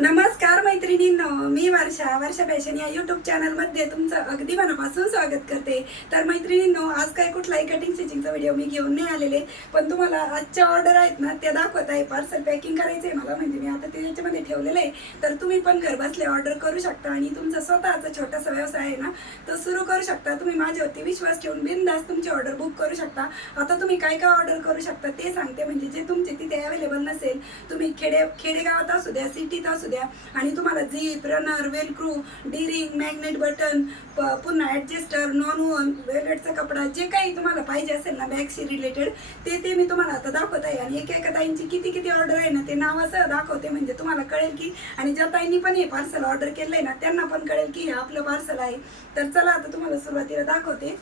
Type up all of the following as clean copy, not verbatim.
नमस्कार मैत्रिणींनो, मी वर्षा फॅशन या यूट्यूब चॅनलमध्ये तुमचं अगदी मनापासून स्वागत करते. तर मैत्रिणींनो, आज काय कुठलाही कटिंग स्टिचिंगचा व्हिडिओ मी घेऊन नाही आलेले, पण तुम्हाला आजच्या ऑर्डर आहेत ना त्या दाखवत आहे. पार्सल पॅकिंग करायचं आहे मला, म्हणजे मी आता ते याच्यामध्ये ठेवलेलं आहे. तर तुम्ही पण घर बसल्या ऑर्डर करू शकता आणि तुमचा स्वतःचा छोटासा व्यवसाय आहे ना तो सुरू करू शकता. तुम्ही माझ्यावरती विश्वास ठेवून बिनधास्त तुमची ऑर्डर बुक करू शकता. आता तुम्ही काय काय ऑर्डर करू शकता ते सांगते, म्हणजे जे तुमचे तिथे अवेलेबल नसेल, तुम्ही खेडेगावात असू द्या, सिटीत असू द्या, आणि तुम्हाला zip, runner, velcro, D ring, magnet button, पुन्हा ॲडजस्टर, नॉन वोन, वेलवेटचा कपडा, जे काही तुम्हाला पाहिजे असेल ना बॅगशी रिलेटेड ते मी तुम्हाला आता दाखवत आहे. आणि एका ताईंची किती ऑर्डर आहे ना ते नावासह दाखवते, म्हणजे तुम्हाला कळेल की, आणि ज्या ताईंनी पण हे पार्सल ऑर्डर केलंय ना त्यांना पण कळेल की हे आपलं पार्सल आहे. तर चला आता तुम्हाला सुरुवातीला दाखवते.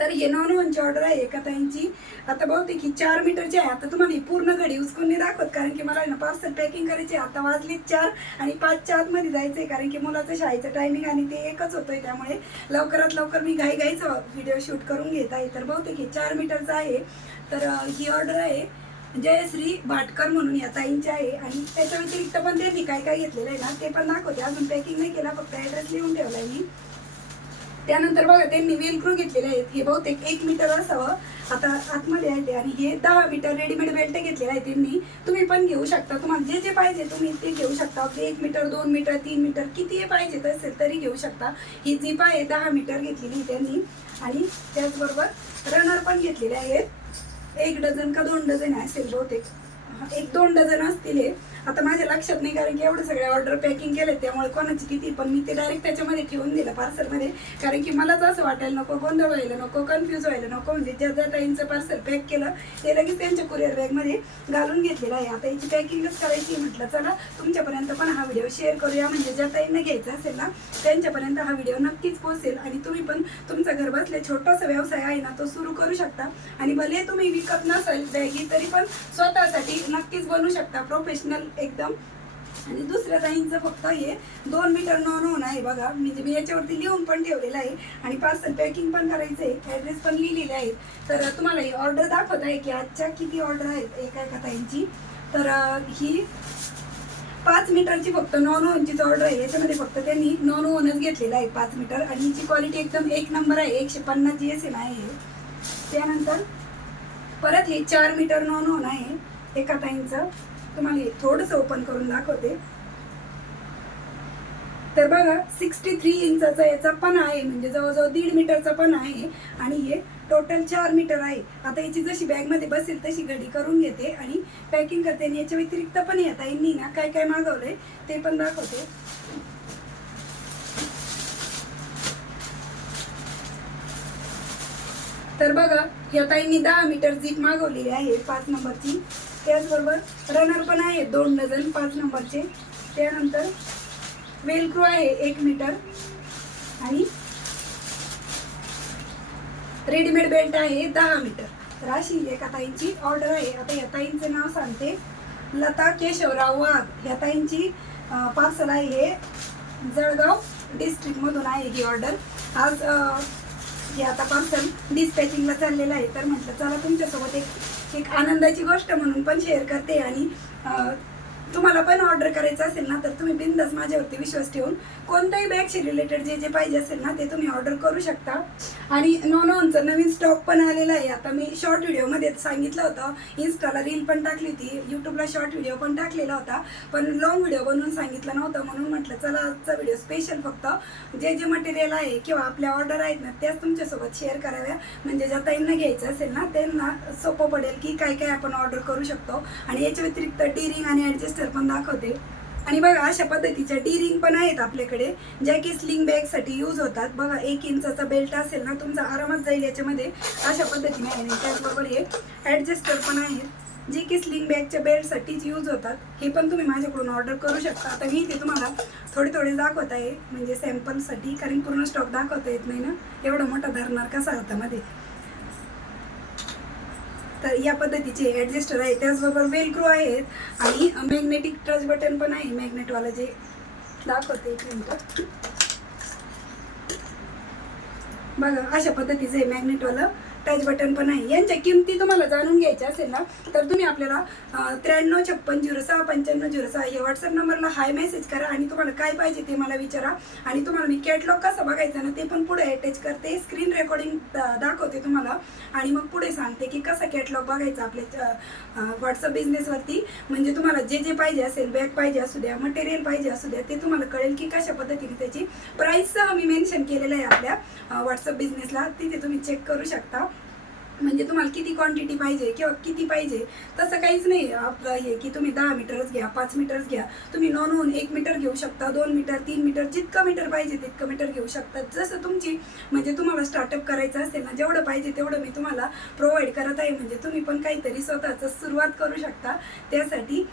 तर हे नॉन वनची ऑर्डर आहे एका ताईंची. आता बहुतेक ही 4 मीटरची आहे. आता तुम्हाला ही पूर्ण घडी उचकून नाही दाखवत, कारण की मला ना पार्सल पॅकिंग करायची. आता वाजले 4 आणि 5च्या आतमध्ये जायचं आहे, कारण की मुलाचं शाळेचं टायमिंग आणि ते एकच होतंय, त्यामुळे लवकरात लवकर मी घाईचा व्हिडिओ शूट करून घेत आहे. तर बहुतेक हे 4 मीटरचं आहे. तर ही ऑर्डर आहे जयश्री भाटकर म्हणून या ताईंची आहे. आणि त्याच्या व्यतिरिक्त पण त्यांनी काय काय घेतलेलं आहे ना ते पण दाखवते. अजून पॅकिंग नाही केला, फक्त ॲड्रेस लिहून ठेवला आहे मी. त्यानंतर बघा त्यांनी वेलक्रू घेतलेले आहेत. हे बहुतेक 1 मीटर असावं, आता आतमध्ये आहे ते. आणि हे 10 मीटर रेडीमेड बेल्ट घेतलेला आहे त्यांनी. तुम्ही पण घेऊ शकता, तुम्हाला जे जे पाहिजे तुम्ही ते घेऊ शकता. ते 1 मीटर, 2 मीटर, 3 मीटर किती पाहिजे असेल तरी घेऊ शकता. ही जीप आहे 10 मीटर घेतलेली त्यांनी. आणि त्याचबरोबर रनर पण घेतलेले आहेत. 1 डझन का 2 डझन असेल बहुतेक, 1-2 डझन असतील. आता माझ्या लक्षात नाही, कारण की एवढं सगळ्या ऑर्डर पॅकिंग केले, त्यामुळे कोणाची किती, पण मी ते डायरेक्ट त्याच्यामध्ये ठेवून दिलं पार्सलमध्ये, कारण की मलाच असं वाटायला नको, गोंधळ व्हायला नको, कन्फ्यूज व्हायला नको. म्हणजे ज्या ताईंचं पार्सल पॅक केलं ते लगेच त्यांच्या कुरिअर बॅगमध्ये घालून घेतलेलं आहे. आता याची पॅकिंगच करायची म्हटलं, चला तुमच्यापर्यंत पण हा व्हिडिओ शेअर करूया, म्हणजे ज्या ताईंना घ्यायचं असेल ना त्यांच्यापर्यंत हा व्हिडिओ नक्कीच पोहोचेल. आणि तुम्ही पण तुमचा घर बसल्या छोटासा व्यवसाय आहे ना तो सुरू करू शकता. आणि भले तुम्ही विकत नसाल बॅगी, तरी पण स्वतःसाठी नक्कीच बनवू शकता, प्रोफेशनल एकदम. आणि दुसऱ्या ताईंचं फक्त हे 2 मीटर नॉन वोन आहे बघा, म्हणजे मी याच्यावरती लिहून पण ठेवलेलं आहे. आणि पार्सल पॅकिंग पण करायचं आहे, ॲड्रेस पण लिहिलेले आहेत. तर तुम्हाला ही ऑर्डर दाखवत आहे की आजच्या किती ऑर्डर आहेत एका ताईंची. तर ही 5 मीटरची फक्त नॉन वोनचीच ऑर्डर आहे. याच्यामध्ये फक्त त्यांनी नॉन वोनच घेतलेलं आहे 5 मीटर. आणि हिची क्वालिटी एकदम 1 नंबर आहे, 150 GSM आहे. त्यानंतर परत हे 4 मीटर नॉन वोन आहे एका ताईंचं. तुम्हाला थोडंसं ओपन करून दाखवते. तर बघा 63 इंचाचा याचा पण आहे, म्हणजे जवळजवळ 1.5 मीटरचा पण आहे. आणि हे टोटल 4 मीटर आहे. आता याची जशी बॅगमध्ये बसेल तशी घडी करून घेते आणि पॅकिंग करते. आणि याच्या व्यतिरिक्त पण या ताईंनी ना काय काय मागवलंय ते पण दाखवते. तर बघा या ताईंनी 10 मीटर जीप मागवलेली आहे 5 नंबरची. त्याचबरोबर रनर पण आहे 2 डझन 5 नंबरचे. त्यानंतर वेलक्रू आहे 1 मीटर. आणि रेडीमेड बेल्ट आहे 10 मीटर. तर अशी एका ताईंची ऑर्डर आहे. आता या ताईंचं नाव सांगते, लता केशवराव वाघ. ह्या ताईंची पार्सल आहे, हे जळगाव डिस्ट्रिक्टमधून आहे ही ऑर्डर. आज हे आता पार्सल डिस्पॅचिंगला चाललेलं आहे. तर म्हटलं चला तुमच्यासोबत एक आनंदाची गोष्ट म्हणून पण शेअर करते. आणि तुम्हाला पण ऑर्डर करायचं असेल ना तर तुम्ही बिनधास्त माझ्यावरती विश्वास ठेवून कोणत्याही बॅगशी रिलेटेड जे जे पाहिजे असेल ना ते तुम्ही ऑर्डर करू शकता. आणि नॉन वनचं नवीन स्टॉक पण आलेला आहे. आता मी शॉर्ट व्हिडिओमध्ये सांगितलं होतं, इन्स्टाला रील पण टाकली होती, यूट्यूबला शॉर्ट व्हिडिओ पण टाकलेला होता, पण लॉंग व्हिडिओ बनवून सांगितलं नव्हतं. म्हणून म्हटलं चला आजचा व्हिडिओ स्पेशल फक्त जे जे मटेरियल आहे किंवा आपल्या ऑर्डर आहेत ना त्याच तुमच्यासोबत शेअर कराव्या, म्हणजे ज्या ताईंना घ्यायचं असेल ना त्यांना सोपं पडेल की काय काय आपण ऑर्डर करू शकतो. आणि याच्या व्यतिरिक्त डी-रिंग आणि ॲडजस्टर पण दाखवते. आणि बघा अशा पद्धतीच्या डी-रिंग पण आहेत आपल्याकडे, ज्या की स्लिंग बॅगसाठी यूज होतात. बघा 1 इंचाचा बेल्ट असेल ना तुमचा आरामात जाईल याच्यामध्ये, अशा पद्धतीने आहे. त्याचबरोबर हे ॲडजस्टर पण आहेत जे की स्लिंग बॅगच्या बेल्टसाठीच यूज होतात. हे पण तुम्ही माझ्याकडून ऑर्डर करू शकता. आता मी ते तुम्हाला थोडे दाखवत आहे, म्हणजे सॅम्पलसाठी, कारण पूर्ण स्टॉक दाखवता येत नाही ना, एवढा मोठा धरणार कसा हातामध्ये. तर या पद्धतीचे ॲडजस्टर आहे. त्याचबरोबर वेलक्रू आहेत. आणि मॅग्नेटिक टच बटन पण आहे, मॅग्नेटवाला, जे दाखवते 1 मिनिट. बघा अशा पद्धतीचं आहे मॅग्नेटवालं टच बटन पण आहे. यांच्या किमती तुम्हाला जाणून घ्यायच्या असेल ना तर तुम्ही आपल्याला 9356069506 या व्हॉट्सअप नंबरला हाय मेसेज करा आणि तुम्हाला काय पाहिजे ते मला विचारा. आणि तुम्हाला मी कॅटलॉग कसं बघायचं ना ते पण पुढे अटॅच करते, स्क्रीन रेकॉर्डिंग दाखवते तुम्हाला आणि मग पुढे सांगते की कसं कॅटलॉग बघायचं आपल्या व्हॉट्सअप बिझनेसवरती. म्हणजे तुम्हाला जे जे पाहिजे असेल, बॅग पाहिजे असू द्या, मटेरियल पाहिजे असू द्या, ते तुम्हाला कळेल की कशा पद्धतीने त्याची प्राईससह मी मेन्शन केलेलं आहे आपल्या व्हॉट्सअप बिझनेसला. तिथे तुम्ही चेक करू शकता. म्हणजे तुम्हाला किती क्वांटिटी पाहिजे किंवा किती पाहिजे तसं काहीच नाही आपलं हे की तुम्ही 10 मीटरच घ्या, 5 मीटरच घ्या. तुम्ही नॉन 1 मीटर घेऊ शकता, 2 मीटर, 3 मीटर, जितकं मीटर पाहिजे तितकं मीटर घेऊ शकता. जसं तुमची म्हणजे तुम्हाला स्टार्टअप करायचं असेल ना, जेवढं पाहिजे तेवढं मी तुम्हाला प्रोव्हाइड करत आहे. म्हणजे तुम्ही पण काहीतरी स्वतःचं सुरुवात करू शकता त्यासाठी.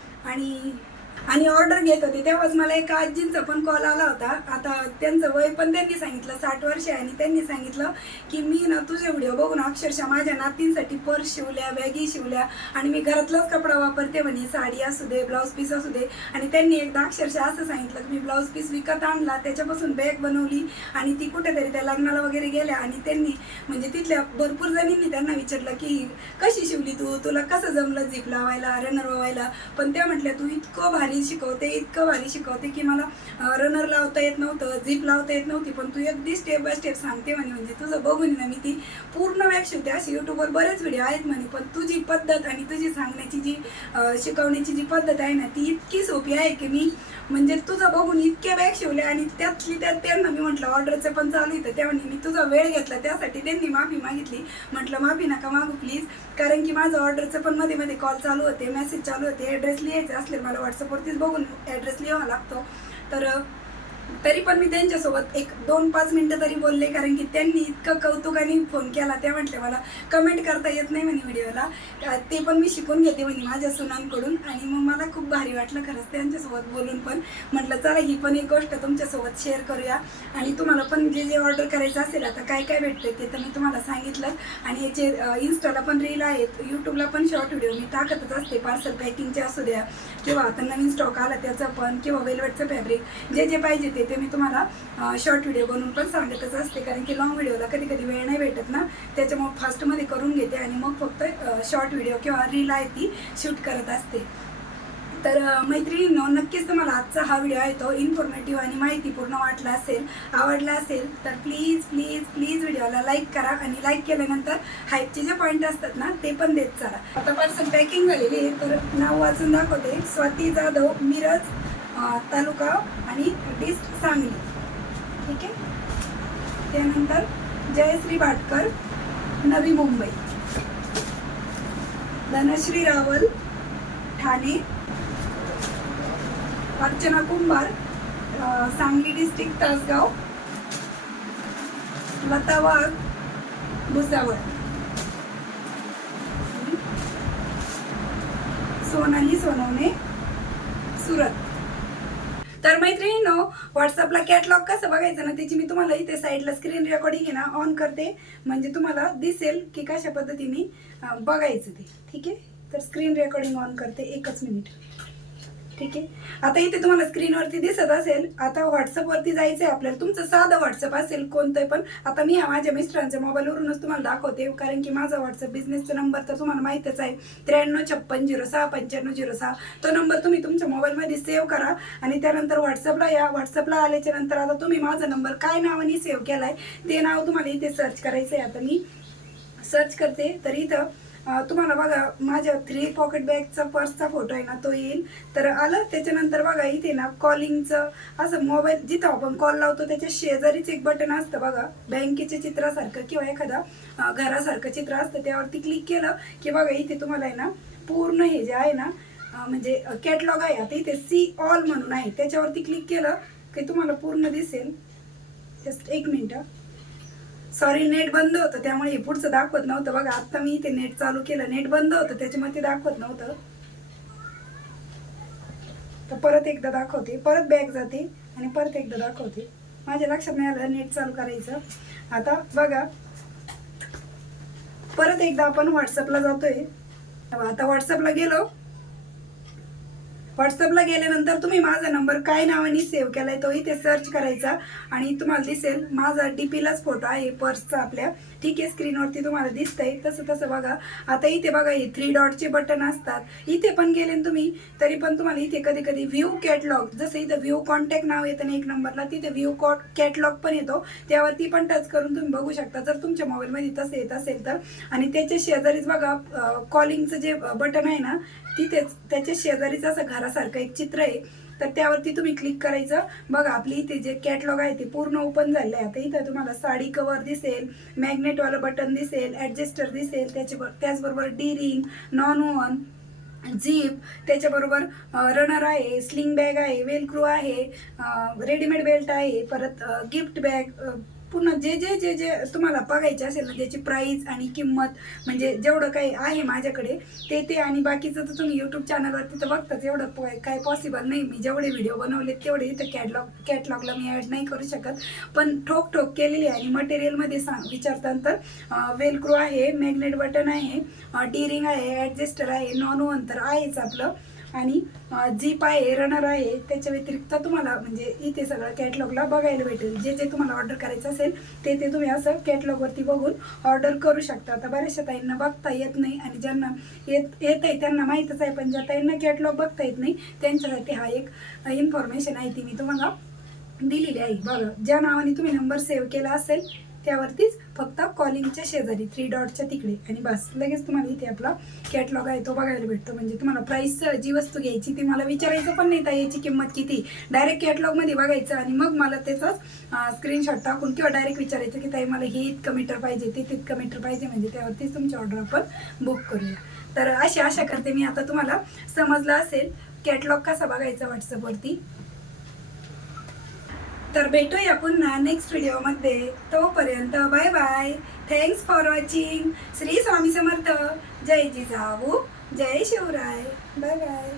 आणि ऑर्डर घेत होते तेव्हाच मला एका आजींचा पण कॉल आला होता. आता त्यांचं वय पण त्यांनी सांगितलं 60 वर्ष आहे आणि त्यांनी सांगितलं की मी ना तुझे व्हिडिओ बघून अक्षरशः माझ्या नातींसाठी पर्स शिवल्या, बॅगी शिवल्या आणि मी घरातलाच कपडा वापरते म्हणे, साडी असू दे, ब्लाऊज पीस असू दे. आणि त्यांनी एकदा अक्षरशः असं सांगितलं की मी ब्लाऊज पीस विकत आणला, त्याच्यापासून बॅग बनवली आणि ती कुठेतरी त्या लग्नाला वगैरे गेल्या. आणि त्यांनी म्हणजे तिथल्या भरपूर जणींनी त्यांना विचारलं की कशी शिवली तू, तुला कसं जमलं झिप लावायला, रनर वावायला. पण त्या म्हटल्या तू इतकं भारी शिकवते, इतकं भारी शिकवते की मला रनर लावता येत नव्हतं, झिप लावता येत नव्हती, पण तू अगदी स्टेप बाय स्टेप सांगते म्हणे. म्हणजे तुझं बघून ना मी ती पूर्ण बॅग शिवते. अशी यूट्यूबवर बरेच व्हिडिओ आहेत म्हणे, पण तुझी पद्धत आणि तुझी सांगण्याची जी शिकवण्याची जी पद्धत आहे ना ती इतकी सोपी आहे की मी म्हणजे तुझं बघून इतक्या बॅग शिवल्या. आणि त्यातली त्यात त्यांना मी म्हटलं ऑर्डरचं पण चालू येतं त्यामुळे मी तुझा वेळ घेतला, त्यासाठी त्यांनी माफी मागितली. म्हटलं माफी नका मागू प्लीज, कारण की माझं ऑर्डरचं पण मध्ये मध्ये कॉल चालू होते, मेसेज चालू होते. ॲड्रेस लिहायचं असले मला व्हॉट्सअपवरतीच बघून ॲड्रेस लिहावा लागतो. तर तरी पण मी त्यांच्यासोबत एक 2-5 मिनटं तरी बोलले, कारण की त्यांनी इतकं कौतुकाने फोन केला. त्या म्हटले मला कमेंट करता येत नाही म्हणे व्हिडिओला, ते पण मी शिकून घेते म्हणे माझ्या सुनांकडून. आणि मग मला खूप भारी वाटलं खरंच त्यांच्यासोबत बोलून. पण म्हटलं चला ही पण एक गोष्ट तुमच्यासोबत शेअर करूया. आणि तुम्हाला पण जे जे ऑर्डर करायचं असेल आता काय काय भेटते ते तर मी तुम्हाला सांगितलं. आणि याचे इन्स्टाला पण रील आहेत, यूट्यूबला पण शॉर्ट व्हिडिओ मी टाकतच असते, पार्सल पॅकिंगचे असू द्या किंवा आता नवीन स्टॉक आला त्याचं पण, किंवा वेलवेटचं फॅब्रिक, जे जे पाहिजे ते मी तुम्हाला शॉर्ट व्हिडिओ बनवून पण सांगतच असते. कारण की लॉंग व्हिडिओला कधी कधी वेळ नाही भेटत ना, त्याच्यामुळे फास्टमध्ये करून घेते आणि मग फक्त शॉर्ट व्हिडिओ किंवा रील आहे ती शूट करत असते. तर मैत्रिणींनो, नक्कीच तुम्हाला आजचा हा व्हिडिओ आहे तो इन्फॉर्मेटिव्ह आणि माहितीपूर्ण वाटला असेल, आवडला असेल तर प्लीज प्लीज प्लीज व्हिडिओला लाईक करा. आणि लाईक केल्यानंतर हाईपचे जे पॉईंट असतात ना ते पण देत चला. आता पार्सल पॅकिंग झालेली आहे, तर नाव वाचून दाखवते. स्वाती जाधव, मिरज तालुका आणि डिस्ट्रिक्ट सांगली, ठीक आहे. त्यानंतर जयश्री भाटकर, नवी मुंबई. धनश्री रावल, ठाणे. अर्चना कुंभार, सांगली डिस्ट्रिक्ट तासगाव. लता वाघ, भुसावळ. सोनाली सोनवणे, सुरत. तर मैत्रिणींनो, व्हॉट्सअपला कॅटलॉग कसं बघायचं ना त्याची मी तुम्हाला इथे साईडला स्क्रीन रेकॉर्डिंग आहे ना ऑन करते, म्हणजे तुम्हाला दिसेल की कशा पद्धतीने बघायचं ते, ठीक आहे. तर स्क्रीन रेकॉर्डिंग ऑन करते, एकच मिनिट, ठीक आहे. आता इथे तुम्हाला स्क्रीनवरती दिसत असेल. आता व्हॉट्सअपवरती जायचं आहे आपल्याला, तुमचं साधं व्हॉट्सअप असेल कोणतं पण. आता मी माझ्या मिस्टरांच्या मोबाईलवरूनच तुम्हाला दाखवते, कारण की माझा व्हॉट्सअप बिझनेसचा नंबर तर तुम्हाला माहीतच आहे, 9356069506. तो नंबर तुम्ही तुमच्या मोबाईलमध्ये सेव्ह करा आणि त्यानंतर व्हॉट्सअपला या. व्हॉट्सअपला आल्याच्या नंतर आता तुम्ही माझा नंबर काय नावाने सेव्ह केला आहे ते नाव तुम्हाला इथे सर्च करायचं आहे. आता मी सर्च करते, तर इथं तुम्हाला बघा माझ्या 3 पॉकेट बॅगचा पर्सचा फोटो आहे ना तो येईल. तर आलं. त्याच्यानंतर बघा इथे ना कॉलिंगचं असं मोबाईल जिथं आपण कॉल लावतो त्याच्या शेजारीच एक बटन असतं बघा, बँकेच्या चित्रासारखं किंवा एखादा घरासारखं चित्र असतं. त्यावरती क्लिक केलं की बघा इथे तुम्हाला आहे ना पूर्ण हे जे आहे ना म्हणजे कॅटलॉग आहे. आता इथे सी ऑल म्हणून आहे, त्याच्यावरती क्लिक केलं की तुम्हाला पूर्ण दिसेल. जस्ट एक मिनटं, सॉरी नेट बंद होतं त्यामुळे हे पुढचं दाखवत नव्हतं. बघा आता मी इथे नेट चालू केलं, नेट बंद होतं त्याच्यामुळे ते दाखवत नव्हतं. तर परत एकदा दाखवते, परत बॅक जाते आणि परत एकदा दाखवते. माझ्या लक्षात नाही आलं नेट चालू करायचं. आता बघा परत एकदा आपण व्हॉट्सअपला जातोय. आता व्हॉट्सअपला गेलो. व्हॉट्सअपला गेल्यानंतर तुम्ही माझा नंबर काय नावाने सेव्ह केलाय तो इथे सर्च करायचा आणि तुम्हाला दिसेल माझा डीपीलाच फोटो आहे पर्सचा आपल्या, ठीक आहे, स्क्रीनवरती तुम्हाला दिसतंय तसं तसं बघा. आता इथे बघा हे 3 डॉटचे बटन असतात, इथे पण गेले ना तुम्ही तरी पण तुम्हाला इथे कधी कधी व्ह्यू कॅटलॉग, जसं इथं व्ह्यू कॉन्टॅक्ट नाव येतं ना 1 नंबरला, तिथे व्ह्यू कॅटलॉग पण येतो, त्यावरती पण टच करून तुम्ही बघू शकता जर तुमच्या मोबाईलमध्ये तसं येत असेल तर. आणि त्याच्या शेजारीच बघा कॉलिंगचं जे बटन आहे ना, तिथेच त्याच्या शेजारीच असं घरासारखं एक चित्र आहे, तर त्यावरती तुम्ही क्लिक करायचं. बघा आपली इथे जे कॅटलॉग आहे ते पूर्ण ओपन झाले आहे. आता इथं तुम्हाला साडी कवर दिसेल, मॅग्नेटवालं बटन दिसेल, ॲडजस्टर दिसेल, त्याचबरोबर D ring, non oven, zip, त्याच्याबरोबर रनर आहे, स्लिंग बॅग आहे, वेलक्रो आहे, रेडीमेड बेल्ट आहे, परत गिफ्ट बॅग, पूर्ण जे जे जे जे तुम्हाला बघायचे असेल ना त्याची प्राईस आणि किंमत, म्हणजे जेवढं काही आहे माझ्याकडे ते आणि बाकीचं तर तुम्ही यूट्यूब चॅनलवरती तर बघताच, एवढं काय पॉसिबल नाही. मी जेवढे व्हिडिओ बनवले तेवढे इथं कॅटलॉगला मी ॲड नाही करू शकत, पण ठोक केलेली आहे. आणि मटेरियलमध्ये विचारताना तर वेलक्रो आहे, मॅग्नेट बटन आहे, डी रिंग आहे, ॲडजस्टर आहे, नॉन ओव्हन तर आहेच आपलं, आणि झीप आहे, रनर आहे. त्याच्या व्यतिरिक्त तुम्हाला म्हणजे इथे सगळं कॅटलॉगला बघायला भेटेल. जे जे तुम्हाला ऑर्डर करायचं असेल ते तुम्ही असं कॅटलॉगवरती बघून ऑर्डर करू शकता. आता बऱ्याचशा ताईंना बघता येत नाही आणि ज्यांना येत आहे त्यांना माहीतच आहे, पण ज्या ताईंना कॅटलॉग बघता येत नाही त्यांच्यासाठी हा एक इन्फॉर्मेशन आहे ती मी तुम्हाला दिलेली आहे. बघा ज्या नावाने तुम्ही नंबर सेव्ह केला असेल त्यावरतीच फक्त कॉलिंगच्या शेजारी 3 डॉटच्या तिकडे, आणि बस लगेच तुम्हाला इथे आपला कॅटलॉग आहे तो बघायला भेटतो. म्हणजे तुम्हाला प्राईस जी वस्तू घ्यायची ती मला विचारायचं पण नाही ताई याची किंमत किती, डायरेक्ट कॅटलॉगमध्ये बघायचं आणि मग मला त्याचाच स्क्रीनशॉट टाकून किंवा डायरेक्ट विचारायचं की ताई मला हे इतकं मीटर पाहिजे, ते तितकं मीटर पाहिजे, म्हणजे त्यावरतीच तुमची ऑर्डर आपण बुक करूया. तर अशी आशा करते मी आता तुम्हाला समजलं असेल कॅटलॉग कसा बघायचा व्हॉट्सअपवरती. तर भेटूया पुन्हा नेक्स्ट व्हिडिओमध्ये. तोपर्यंत bye bye. Thanks for watching. Shri Swami Samarth. जय जिजाऊ, जय शिवराय. Bye bye.